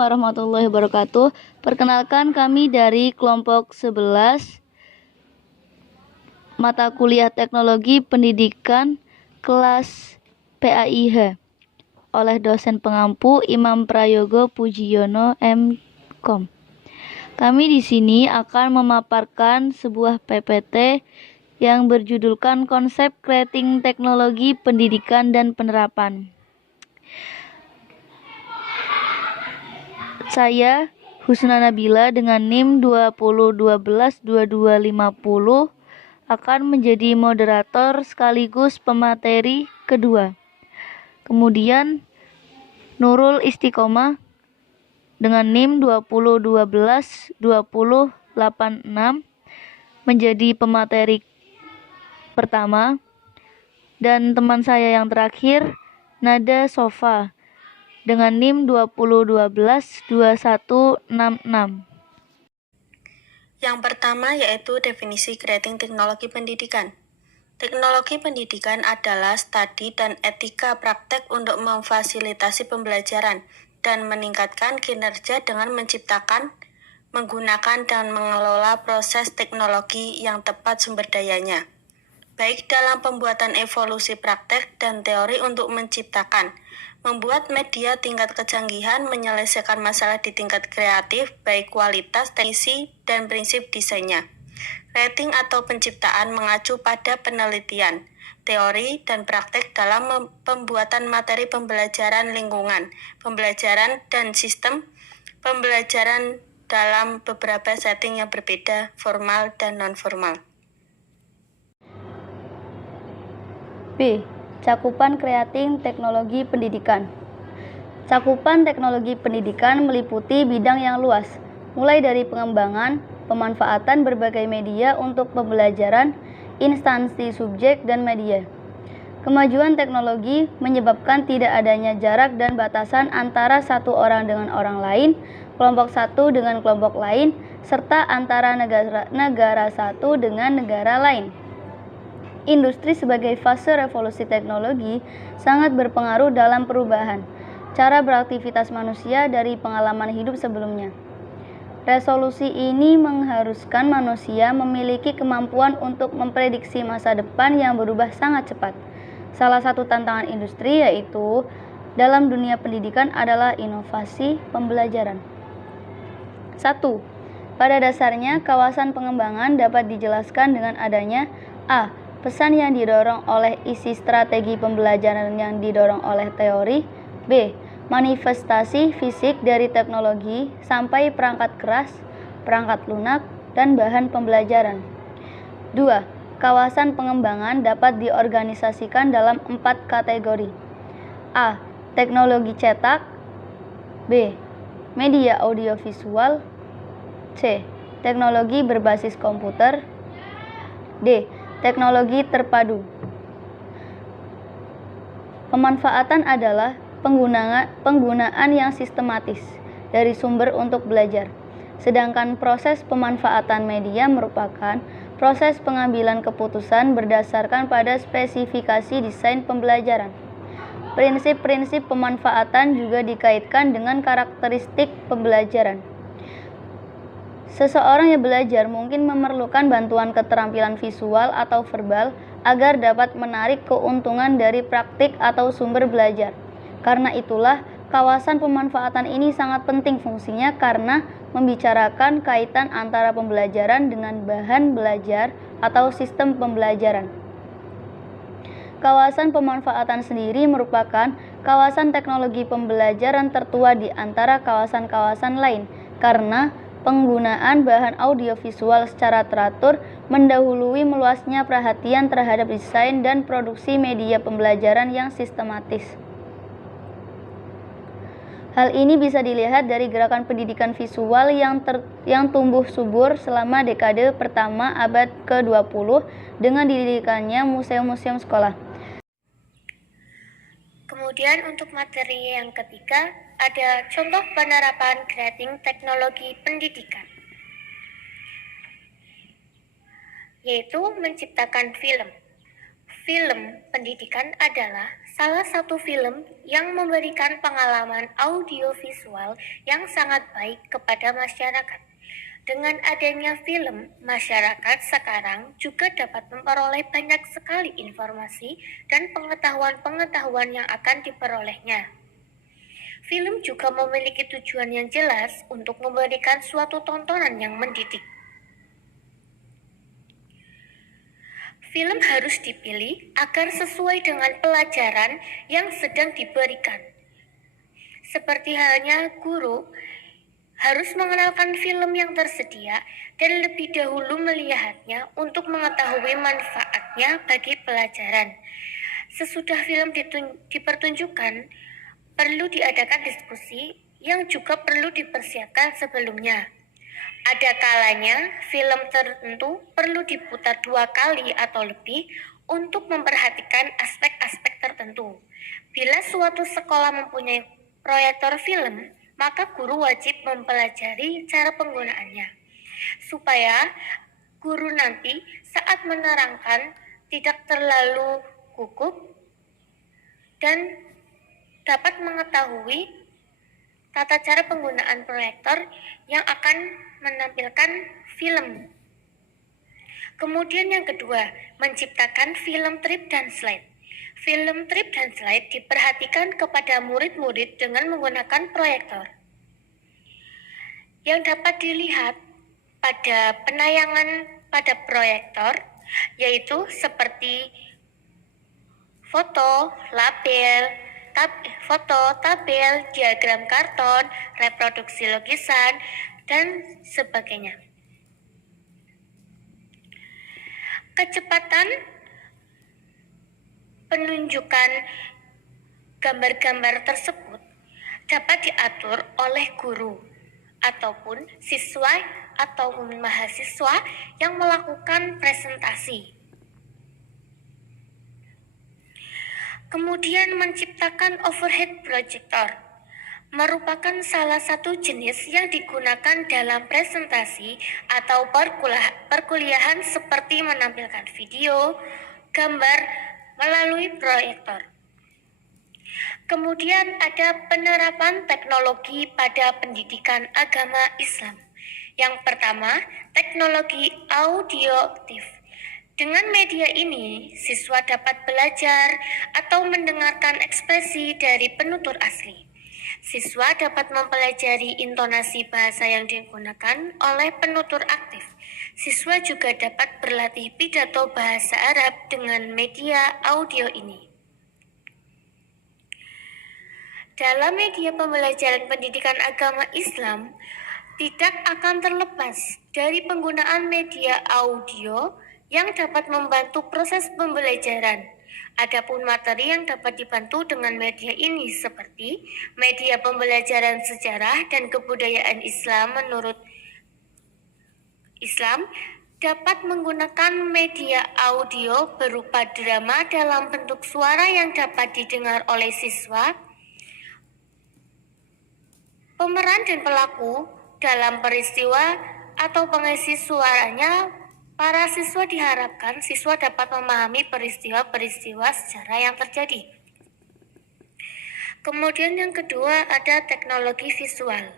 warahmatullahi wabarakatuh. Perkenalkan, kami dari kelompok 11 mata kuliah Teknologi Pendidikan kelas PAIH oleh dosen pengampu Imam Prayogo Pujiono M.Com. Kami di sini akan memaparkan sebuah PPT yang berjudulkan Konsep Creating Teknologi Pendidikan dan Penerapan. Saya Husna Nabila dengan NIM 20122250 akan menjadi moderator sekaligus pemateri kedua. Kemudian Nurul Istiqomah dengan NIM 20122086 menjadi pemateri pertama, dan teman saya yang terakhir Nada Sofa dengan NIM 20122166. Yang pertama yaitu definisi creating teknologi pendidikan. Teknologi pendidikan adalah studi dan etika praktek untuk memfasilitasi pembelajaran dan meningkatkan kinerja dengan menciptakan, menggunakan, dan mengelola proses teknologi yang tepat sumber dayanya, baik dalam pembuatan evolusi praktek dan teori untuk menciptakan, membuat media tingkat kecanggihan, menyelesaikan masalah di tingkat kreatif, baik kualitas, teknisi, dan prinsip desainnya. Rating atau penciptaan mengacu pada penelitian, teori, dan praktek dalam pembuatan materi pembelajaran lingkungan, pembelajaran, dan sistem pembelajaran dalam beberapa setting yang berbeda, formal dan non-formal. B. Cakupan Creating Teknologi Pendidikan. Cakupan teknologi pendidikan meliputi bidang yang luas, mulai dari pengembangan, pemanfaatan berbagai media untuk pembelajaran, instansi subjek, dan media. Kemajuan teknologi menyebabkan tidak adanya jarak dan batasan antara satu orang dengan orang lain, kelompok satu dengan kelompok lain, serta antara negara satu dengan negara lain. Industri sebagai fase revolusi teknologi sangat berpengaruh dalam perubahan cara beraktivitas manusia dari pengalaman hidup sebelumnya. Resolusi ini mengharuskan manusia memiliki kemampuan untuk memprediksi masa depan yang berubah sangat cepat. Salah satu tantangan industri yaitu dalam dunia pendidikan adalah inovasi pembelajaran. 1. Pada dasarnya, kawasan pengembangan dapat dijelaskan dengan adanya A. Pesan yang didorong oleh isi strategi pembelajaran yang didorong oleh teori. B. Manifestasi fisik dari teknologi sampai perangkat keras, perangkat lunak, dan bahan pembelajaran. 2. Kawasan pengembangan dapat diorganisasikan dalam 4 kategori. A. Teknologi cetak. B. Media audiovisual. C. Teknologi berbasis komputer. D. Teknologi terpadu. Pemanfaatan adalah penggunaan yang sistematis dari sumber untuk belajar. Sedangkan proses pemanfaatan media merupakan proses pengambilan keputusan berdasarkan pada spesifikasi desain pembelajaran. Prinsip-prinsip pemanfaatan juga dikaitkan dengan karakteristik pembelajaran. Seseorang yang belajar mungkin memerlukan bantuan keterampilan visual atau verbal agar dapat menarik keuntungan dari praktik atau sumber belajar. Karena itulah, kawasan pemanfaatan ini sangat penting fungsinya karena membicarakan kaitan antara pembelajaran dengan bahan belajar atau sistem pembelajaran. Kawasan pemanfaatan sendiri merupakan kawasan teknologi pembelajaran tertua di antara kawasan-kawasan lain karena penggunaan bahan audiovisual secara teratur mendahului meluasnya perhatian terhadap desain dan produksi media pembelajaran yang sistematis. Hal ini bisa dilihat dari gerakan pendidikan visual yang tumbuh subur selama dekade pertama abad ke-20 dengan didirikannya museum-museum sekolah. Kemudian untuk materi yang ketiga, ada contoh penerapan creating teknologi pendidikan, yaitu menciptakan film. Film pendidikan adalah salah satu film yang memberikan pengalaman audiovisual yang sangat baik kepada masyarakat. Dengan adanya film, masyarakat sekarang juga dapat memperoleh banyak sekali informasi dan pengetahuan-pengetahuan yang akan diperolehnya. Film juga memiliki tujuan yang jelas untuk memberikan suatu tontonan yang mendidik. Film harus dipilih agar sesuai dengan pelajaran yang sedang diberikan. Seperti halnya guru harus mengenalkan film yang tersedia dan lebih dahulu melihatnya untuk mengetahui manfaatnya bagi pelajaran. Sesudah film dipertunjukkan, perlu diadakan diskusi yang juga perlu dipersiapkan sebelumnya. Ada kalanya film tertentu perlu diputar 2 kali atau lebih untuk memperhatikan aspek-aspek tertentu. Bila suatu sekolah mempunyai proyektor film, maka guru wajib mempelajari cara penggunaannya, supaya guru nanti saat menerangkan tidak terlalu gugup dan dapat mengetahui tata cara penggunaan proyektor yang akan menampilkan film. Kemudian yang kedua, menciptakan film trip dan slide. Film trip dan slide diperhatikan kepada murid-murid dengan menggunakan proyektor yang dapat dilihat pada penayangan pada proyektor, yaitu seperti foto, tabel, diagram karton, reproduksi lukisan, dan sebagainya. Kecepatan penunjukan gambar-gambar tersebut dapat diatur oleh guru ataupun siswa ataupun mahasiswa yang melakukan presentasi. Kemudian menciptakan overhead projector merupakan salah satu jenis yang digunakan dalam presentasi atau perkuliahan seperti menampilkan video, gambar melalui proyektor. Kemudian ada penerapan teknologi pada pendidikan agama Islam. Yang pertama, teknologi audioaktif. Dengan media ini, siswa dapat belajar atau mendengarkan ekspresi dari penutur asli. Siswa dapat mempelajari intonasi bahasa yang digunakan oleh penutur aktif. Siswa juga dapat berlatih pidato bahasa Arab dengan media audio ini. Dalam media pembelajaran pendidikan agama Islam, tidak akan terlepas dari penggunaan media audio yang dapat membantu proses pembelajaran. Adapun materi yang dapat dibantu dengan media ini seperti media pembelajaran sejarah dan kebudayaan Islam menurut Islam dapat menggunakan media audio berupa drama dalam bentuk suara yang dapat didengar oleh siswa, pemeran dan pelaku dalam peristiwa atau pengisi suaranya. Para siswa diharapkan siswa dapat memahami peristiwa-peristiwa sejarah yang terjadi. Kemudian yang kedua ada teknologi visual.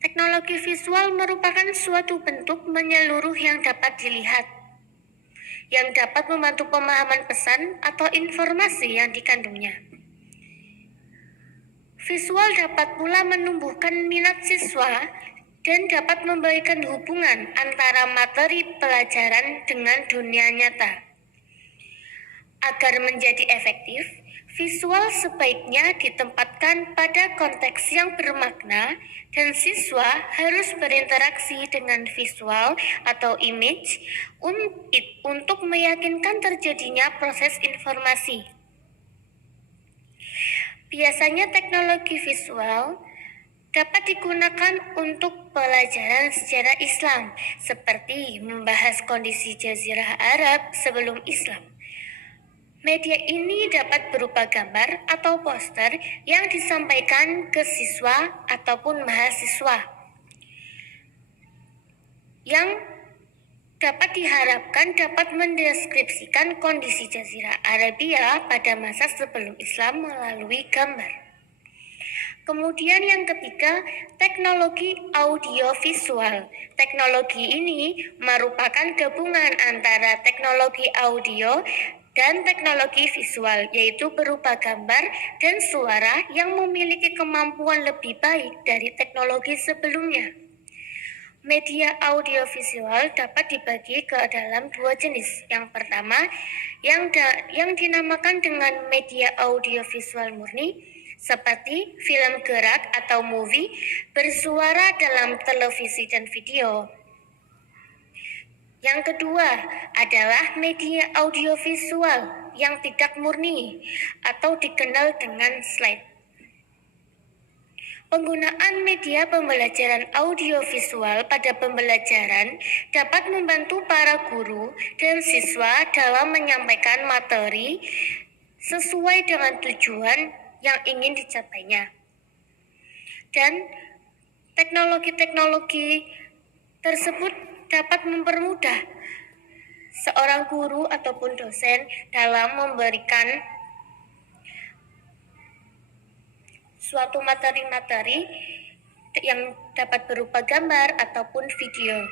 Teknologi visual merupakan suatu bentuk menyeluruh yang dapat dilihat, yang dapat membantu pemahaman pesan atau informasi yang dikandungnya. Visual dapat pula menumbuhkan minat siswa dan dapat memberikan hubungan antara materi pelajaran dengan dunia nyata. Agar menjadi efektif, visual sebaiknya ditempatkan pada konteks yang bermakna dan siswa harus berinteraksi dengan visual atau image untuk meyakinkan terjadinya proses informasi. Biasanya teknologi visual dapat digunakan untuk pelajaran sejarah Islam, seperti membahas kondisi Jazirah Arab sebelum Islam. Media ini dapat berupa gambar atau poster yang disampaikan ke siswa ataupun mahasiswa yang dapat diharapkan dapat mendeskripsikan kondisi Jazirah Arabia pada masa sebelum Islam melalui gambar. Kemudian yang ketiga, teknologi audiovisual. Teknologi ini merupakan gabungan antara teknologi audio dan teknologi visual, yaitu berupa gambar dan suara yang memiliki kemampuan lebih baik dari teknologi sebelumnya. Media audiovisual dapat dibagi ke dalam dua jenis. Yang pertama, yang dinamakan dengan media audiovisual murni, seperti film gerak atau movie bersuara dalam televisi dan video. Yang kedua adalah media audiovisual yang tidak murni atau dikenal dengan slide. Penggunaan media pembelajaran audiovisual pada pembelajaran dapat membantu para guru dan siswa dalam menyampaikan materi sesuai dengan tujuan yang ingin dicapainya. Dan teknologi-teknologi tersebut dapat mempermudah seorang guru ataupun dosen dalam memberikan suatu materi-materi yang dapat berupa gambar ataupun video.